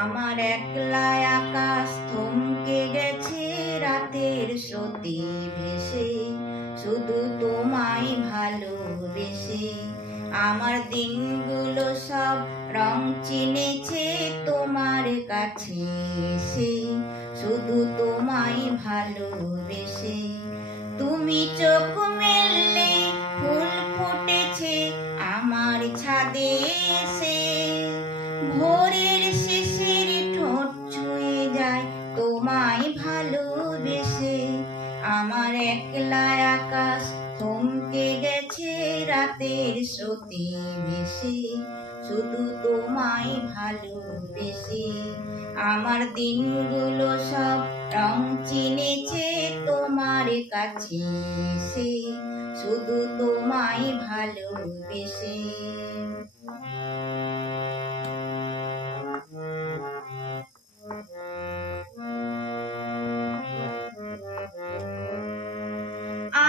আমার একলা আকাশ থমকে গেছে রাতের স্রোতে ভেসে, শুধু তোমায় ভালোবেসে। আমার দিনগুলো সব রং চিনেছে তোমার কাছে এসে, শুধু তোমায় ভালোবেসে। তুমি চোখ মেললে ফুল ফুটেছে আমার ছাদে এসে, ভোরের শিশির ঠোঁট ছুঁয়ে যায় তোমায় ভালোবেসে। আমার একলা আকাশ থমকে গেছে রাতের স্রোতে ভেসে, শুধু তোমায় ভালোবেসে। আমার দিনগুলো সব রং চিনেছে তোমার কাছে এসে, শুধু তোমায় ভালোবেসে।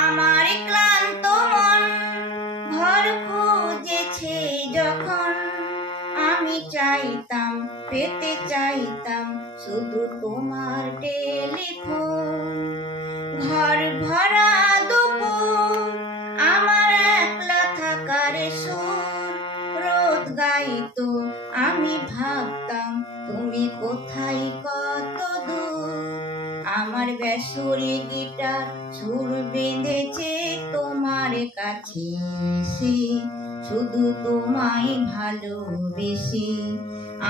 আমার ক্লান্ত মন ঘর খুঁজেছে যখন, আমি চাইতাম পেতে চাইতাম শুধু তোমার টেলিফোন। ঘর ভরা দুপুর আমার একলা থাকার সুর, রোদ গাইতো আমি ভাবতাম তুমি কোথায় কত দূর। আমার বেসুরি গিটার সুর বেঁধেছে তোমার কাছে এসে, শুধু তোমায় ভালোবেসে।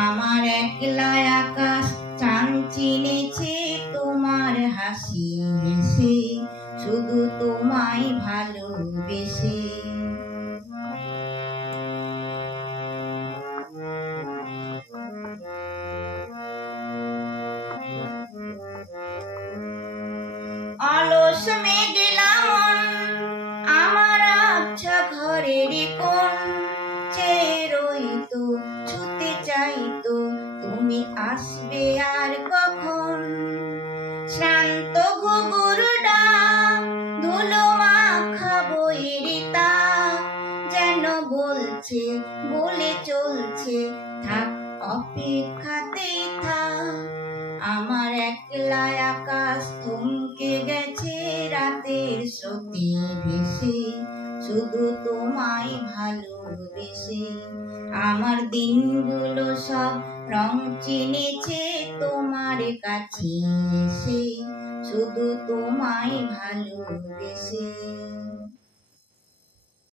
আমার একলা আকাশ চাঁদ চিনেছে তোমার হাসি এসে, শুধু তোমায় ভালোবেসে। অলস মেঘলা মন আমার আবছা ঘরের কোণ, চেয়ে রইতো ছুতে চাইতো তুমি আসবে আর কখন। শ্রান্ত ঘুঘুর ডাক ধুলো মাখা বইয়ের তাক, যেন বলছে বলে চলছে থাক অপেক্ষাতেই থাক। আমার একলা আকাশ থমকে গেছে রাতের স্রোতে ভেসে, শুধু তোমায় ভালোবেসে। আমার দিনগুলো সব রং চিনেছে তোমার কাছে এসে, শুধু তোমায় ভালোবেসে।